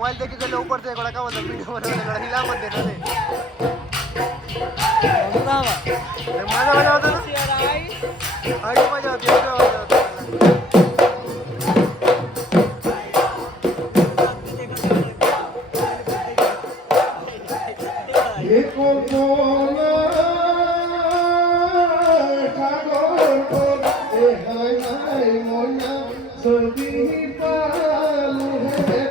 मोबाइल देखे के ऊपर से गोड़ा का मतलब वीडियो बना गोड़ा हिला मत देना दे बतावा मजा बजा होता ना यार आई मजा होती है ये कौन बोला सागर को ए हाय हाय मोना सभी पालू है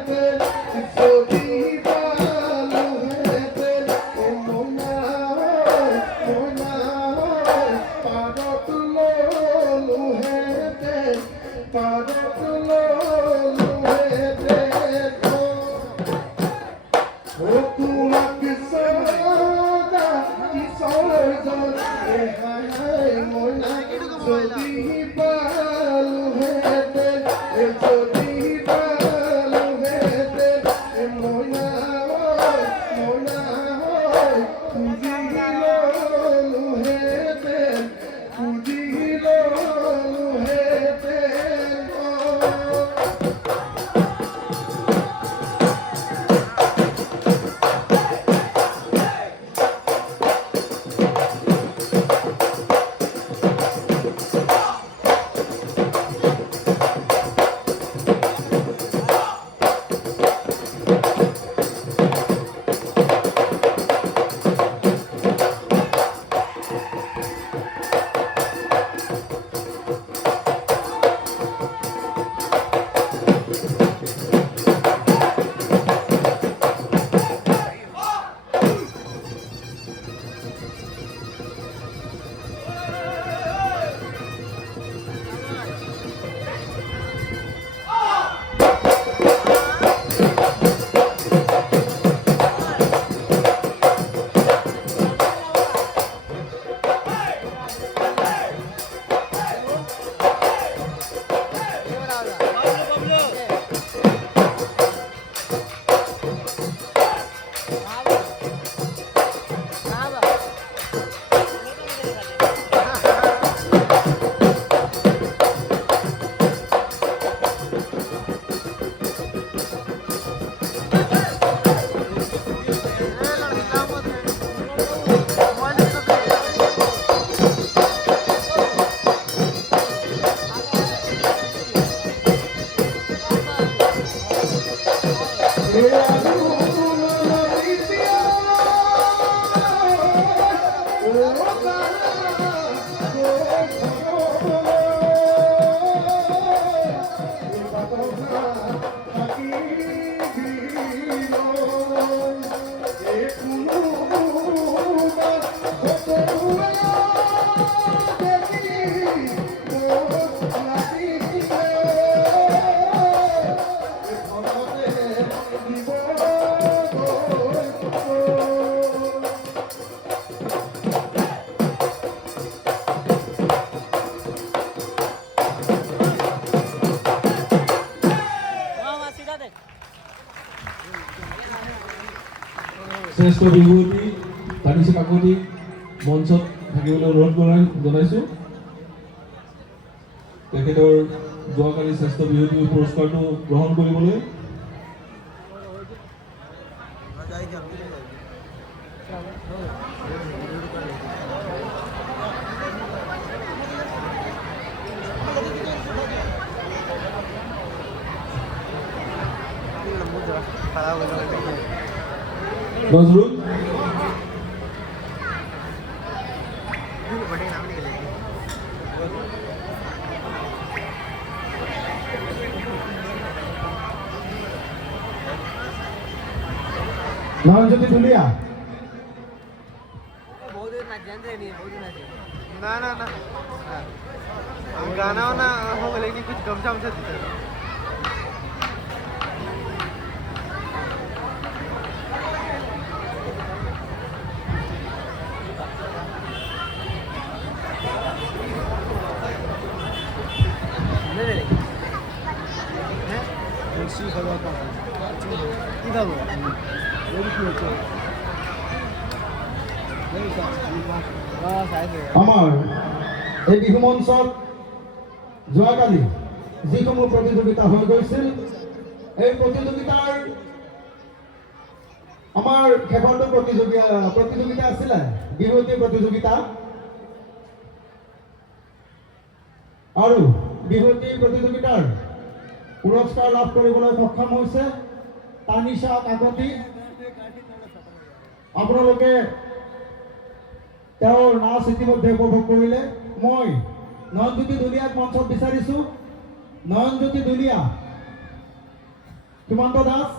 শ্ৰেষ্ঠ বিহুৱতী তানিশা কাকতি মঞ্চত থাকিবলৈ অনুৰোধ জনাইছোঁ। তেখেতৰ যোৱাকালি শ্ৰেষ্ঠ বিহুৱতী পুৰস্কাৰটো গ্ৰহণ কৰিবলৈ নজৰুল নয়নজ্যোতি ধুলিয়া ना ना ना गाना वाना हो गया लेकिन कुछ गमछा वमछा दीजिए আমাৰ এই বিহু মঞ্চত যোৱাকালি যিসমূহ প্ৰতিযোগিতা হৈ গৈছিল, এই প্ৰতিযোগিতাৰ আমাৰ শেষৰটো প্ৰতিযোগিতা আছিলে বিহুৱতী প্ৰতিযোগিতা, আৰু বিহুৱতী প্ৰতিযোগিতাৰ পুৰস্কাৰ লাভ কৰিবলৈ সক্ষম হৈছে তানিশা কাকতি। আপোনালোকে তেওঁৰ নাচ ইতিমধ্যে উপভোগ কৰিলে। মই নয়নজ্যোতি ধুলিয়াক মঞ্চত বিচাৰিছোঁ। নয়নজ্যোতি ধুলিয়া, সীমান্ত দাস,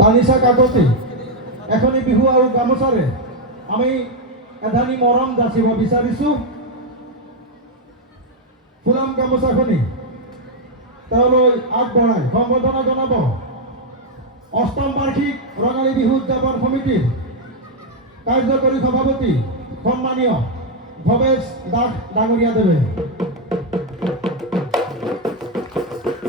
তানিশা কাকতি এখনি বিহু আৰু গামোচাৰে আমি এধানি মৰম যাচিব বিচাৰিছোঁ। ফুলাম গামোচাখনি তেওঁলৈ আগবঢ়াই সম্বৰ্ধনা জনাব অষ্টম বাৰ্ষিক ৰঙালী বিহু উদযাপন সমিতিৰ কাৰ্যকৰী সভাপতি সন্মানীয় ভৱেশ দাস ডাঙৰীয়া দেৱে।